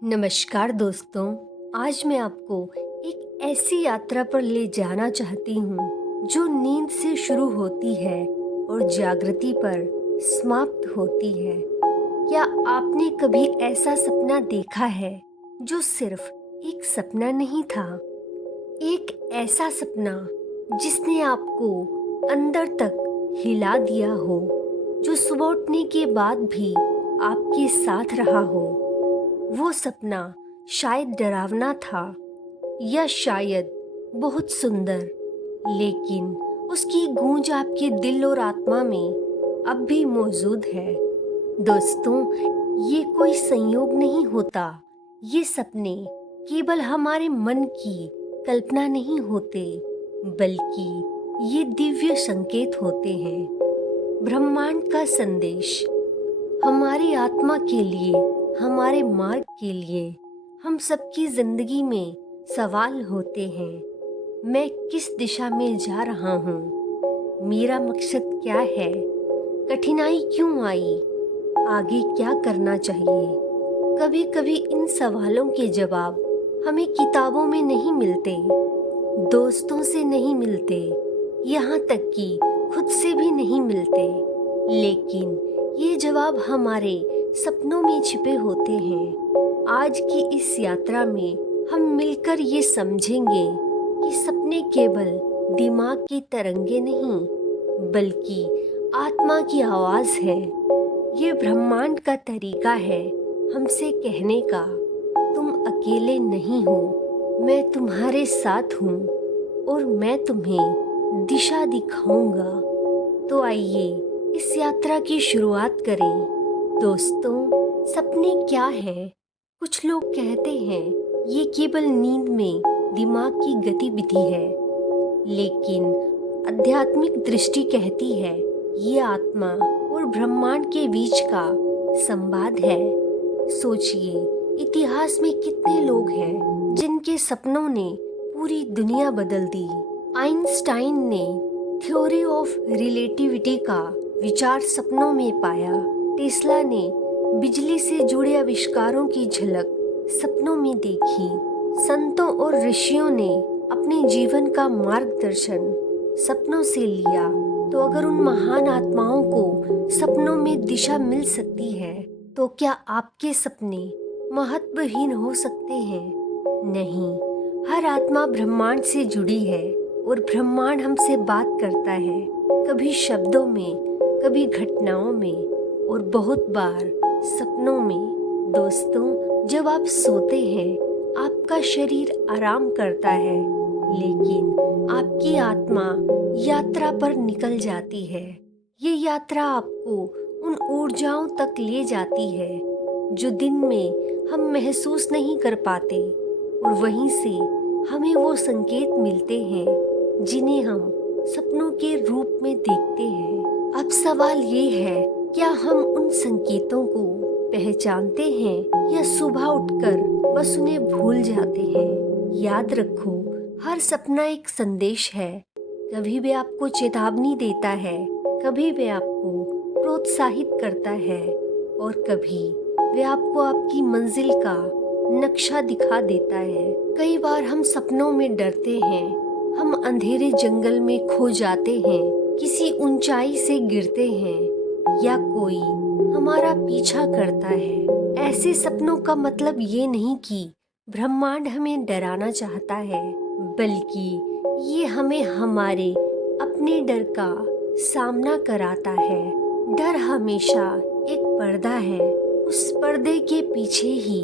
नमस्कार दोस्तों। आज मैं आपको एक ऐसी यात्रा पर ले जाना चाहती हूँ जो नींद से शुरू होती है और जागृति पर समाप्त होती है। क्या आपने कभी ऐसा सपना देखा है जो सिर्फ एक सपना नहीं था, एक ऐसा सपना जिसने आपको अंदर तक हिला दिया हो, जो सुबह उठने के बाद भी आपके साथ रहा हो? वो सपना शायद डरावना था या शायद बहुत सुंदर, लेकिन उसकी गूंज आपके दिल और आत्मा में अब भी मौजूद है। दोस्तों, ये कोई संयोग नहीं होता। ये सपने केवल हमारे मन की कल्पना नहीं होते, बल्कि ये दिव्य संकेत होते हैं। ब्रह्मांड का संदेश हमारी आत्मा के लिए, हमारे मार्ग के लिए। हम सबकी जिंदगी में सवाल होते हैं, मैं किस दिशा में जा रहा हूँ, मेरा मकसद क्या है, कठिनाई क्यों आई, आगे क्या करना चाहिए। कभी कभी इन सवालों के जवाब हमें किताबों में नहीं मिलते, दोस्तों से नहीं मिलते, यहाँ तक कि खुद से भी नहीं मिलते, लेकिन ये जवाब हमारे सपनों में छिपे होते हैं। आज की इस यात्रा में हम मिलकर ये समझेंगे कि सपने केवल दिमाग की तरंगे नहीं, बल्कि आत्मा की आवाज है। ये ब्रह्मांड का तरीका है हमसे कहने का, तुम अकेले नहीं हो, मैं तुम्हारे साथ हूँ और मैं तुम्हें दिशा दिखाऊंगा। तो आइए इस यात्रा की शुरुआत करें। दोस्तों, सपने क्या है? कुछ लोग कहते हैं ये केवल नींद में दिमाग की गतिविधि है, लेकिन आध्यात्मिक दृष्टि कहती है ये आत्मा और ब्रह्मांड के बीच का संवाद है। सोचिए, इतिहास में कितने लोग हैं जिनके सपनों ने पूरी दुनिया बदल दी। आइंस्टाइन ने थ्योरी ऑफ रिलेटिविटी का विचार सपनों में पाया। टेस्ला ने बिजली से जुड़े आविष्कारों की झलक सपनों में देखी। संतों और ऋषियों ने अपने जीवन का मार्गदर्शन सपनों से लिया। तो अगर उन महान आत्माओं को सपनों में दिशा मिल सकती है, तो क्या आपके सपने महत्वहीन हो सकते हैं? नहीं, हर आत्मा ब्रह्मांड से जुड़ी है और ब्रह्मांड हमसे बात करता है, कभी शब्दों में, कभी घटनाओं में और बहुत बार सपनों में। दोस्तों, जब आप सोते हैं आपका शरीर आराम करता है, लेकिन आपकी आत्मा यात्रा पर निकल जाती है। ये यात्रा आपको उन ऊर्जाओं तक ले जाती है जो दिन में हम महसूस नहीं कर पाते, और वहीं से हमें वो संकेत मिलते हैं जिन्हें हम सपनों के रूप में देखते हैं। अब सवाल ये है, क्या हम उन संकेतों को पहचानते हैं या सुबह उठकर बस उन्हें भूल जाते हैं? याद रखो, हर सपना एक संदेश है। कभी वे आपको चेतावनी देता है, कभी वे आपको प्रोत्साहित करता है, और कभी वे आपको आपकी मंजिल का नक्शा दिखा देता है। कई बार हम सपनों में डरते हैं, हम अंधेरे जंगल में खो जाते हैं, किसी ऊंचाई से गिरते हैं, या कोई हमारा पीछा करता है। ऐसे सपनों का मतलब ये नहीं कि ब्रह्मांड हमें डराना चाहता है, बल्कि ये हमें हमारे अपने डर का सामना कराता है। डर हमेशा एक पर्दा है, उस पर्दे के पीछे ही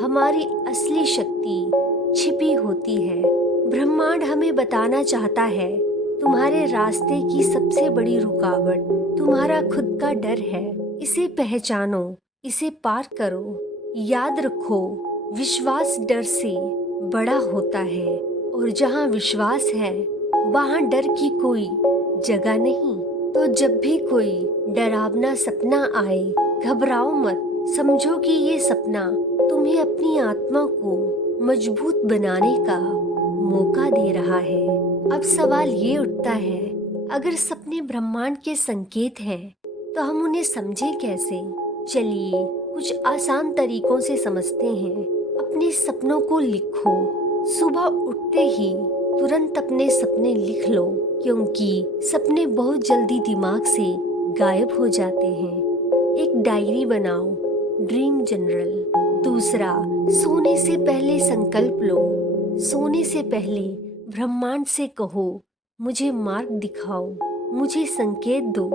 हमारी असली शक्ति छिपी होती है। ब्रह्मांड हमें बताना चाहता है, तुम्हारे रास्ते की सबसे बड़ी रुकावट तुम्हारा खुद का डर है। इसे पहचानो, इसे पार करो। याद रखो, विश्वास डर से बड़ा होता है, और जहाँ विश्वास है वहाँ डर की कोई जगह नहीं। तो जब भी कोई डरावना सपना आए, घबराओ मत। समझो कि ये सपना तुम्हें अपनी आत्मा को मजबूत बनाने का मौका दे रहा है। अब सवाल ये उठता है, अगर सपने ब्रह्मांड के संकेत हैं, तो हम उन्हें समझें कैसे? चलिए कुछ आसान तरीकों से समझते हैं। अपने सपनों को लिखो। सुबह उठते ही तुरंत अपने सपने लिख लो, क्योंकि सपने बहुत जल्दी दिमाग से गायब हो जाते हैं। एक डायरी बनाओ, ड्रीम जनरल। दूसरा, सोने से पहले संकल्प लो। सोने से पहले ब्रह्मांड से कहो, मुझे मार्ग दिखाओ, मुझे संकेत दो।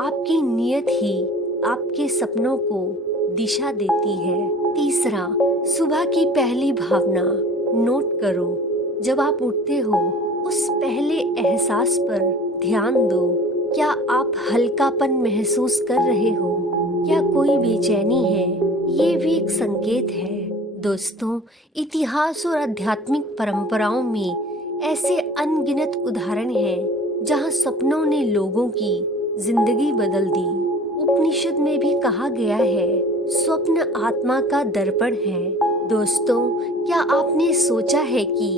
आपकी नीयत ही आपके सपनों को दिशा देती है। तीसरा, सुबह की पहली भावना नोट करो। जब आप उठते हो, उस पहले एहसास पर ध्यान दो। क्या आप हल्कापन महसूस कर रहे हो? क्या कोई बेचैनी है? ये भी एक संकेत है। दोस्तों, इतिहास और आध्यात्मिक परंपराओं में ऐसे अनगिनत उदाहरण हैं जहां सपनों ने लोगों की जिंदगी बदल दी। उपनिषद में भी कहा गया है, स्वप्न आत्मा का दर्पण है। दोस्तों, क्या आपने सोचा है कि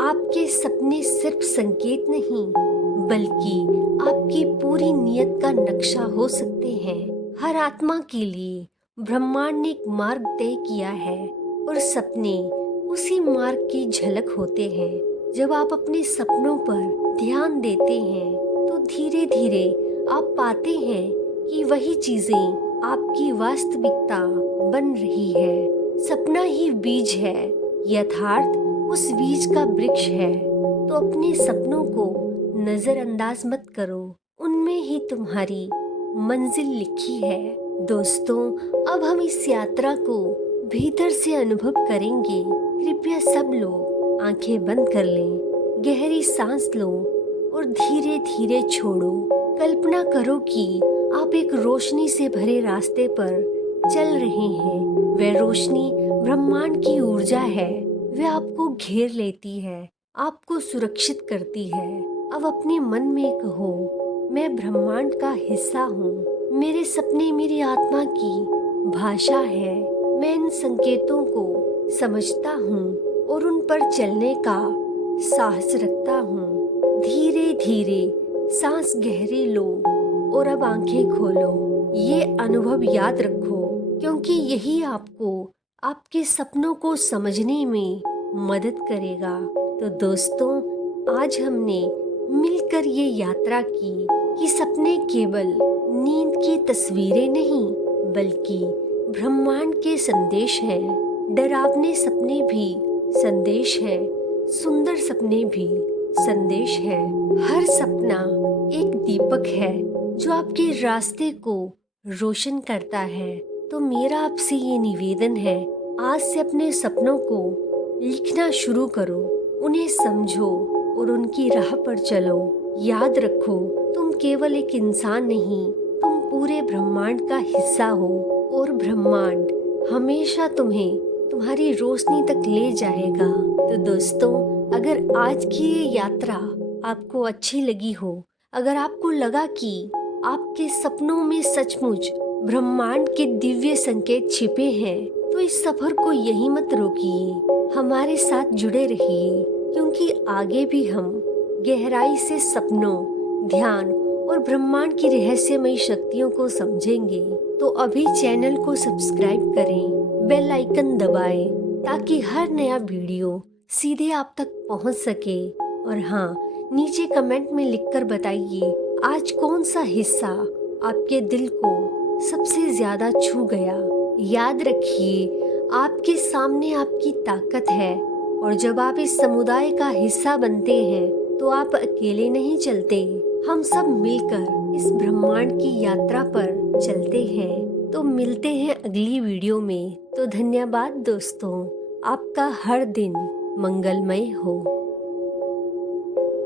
आपके सपने सिर्फ संकेत नहीं, बल्कि आपकी पूरी नीयत का नक्शा हो सकते हैं। हर आत्मा के लिए ब्रह्मांड ने एक मार्ग तय किया है और सपने उसी मार्ग की झलक होते हैं। जब आप अपने सपनों पर ध्यान देते हैं, तो धीरे धीरे आप पाते हैं कि वही चीजें आपकी वास्तविकता बन रही है। सपना ही बीज है, यथार्थ उस बीज का वृक्ष है। तो अपने सपनों को नजरअंदाज मत करो, उनमें ही तुम्हारी मंजिल लिखी है। दोस्तों, अब हम इस यात्रा को भीतर से अनुभव करेंगे। कृपया सब लोग आंखें बंद कर लें, गहरी सांस लो और धीरे धीरे छोड़ो। कल्पना करो कि आप एक रोशनी से भरे रास्ते पर चल रहे हैं। वह रोशनी ब्रह्मांड की ऊर्जा है। वह आपको घेर लेती है, आपको सुरक्षित करती है। अब अपने मन में कहो, मैं ब्रह्मांड का हिस्सा हूँ। मेरे सपने मेरी आत्मा की भाषा है। मैं इन संकेतों को समझता हूँ और उन पर चलने का साहस रखता हूँ। धीरे धीरे सांस गहरी लो और अब आंखें खोलो। ये अनुभव याद रखो, क्योंकि यही आपको आपके सपनों को समझने में मदद करेगा। तो दोस्तों, आज हमने मिलकर ये यात्रा की कि सपने केवल नींद की तस्वीरें नहीं, बल्कि ब्रह्मांड के संदेश हैं। डरावने सपने भी संदेश हैं, सुंदर सपने भी संदेश हैं। हर सपना एक दीपक है जो आपके रास्ते को रोशन करता है। तो मेरा आपसे ये निवेदन है, आज से अपने सपनों को लिखना शुरू करो, उन्हें समझो और उनकी राह पर चलो। याद रखो, तुम केवल एक इंसान नहीं, तुम पूरे ब्रह्मांड का हिस्सा हो और ब्रह्मांड हमेशा तुम्हें तुम्हारी रोशनी तक ले जाएगा। तो दोस्तों, अगर आज की ये यात्रा आपको अच्छी लगी हो, अगर आपको लगा कि आपके सपनों में सचमुच ब्रह्मांड के दिव्य संकेत छिपे हैं, तो इस सफर को यहीं मत रोकिए, हमारे साथ जुड़े रहिए, क्योंकि आगे भी हम गहराई से सपनों, ध्यान और ब्रह्मांड की रहस्यमयी शक्तियों को समझेंगे। तो अभी चैनल को सब्सक्राइब करें, बेल आइकन दबाएं, ताकि हर नया वीडियो सीधे आप तक पहुंच सके। और हाँ, नीचे कमेंट में लिखकर बताइए आज कौन सा हिस्सा आपके दिल को सबसे ज्यादा छू गया। याद रखिए, आपके सामने आपकी ताकत है, और जब आप इस समुदाय का हिस्सा बनते हैं, तो आप अकेले नहीं चलते, हम सब मिलकर इस ब्रह्मांड की यात्रा पर चलते हैं। तो मिलते हैं अगली वीडियो में। तो धन्यवाद दोस्तों, आपका हर दिन मंगलमय हो।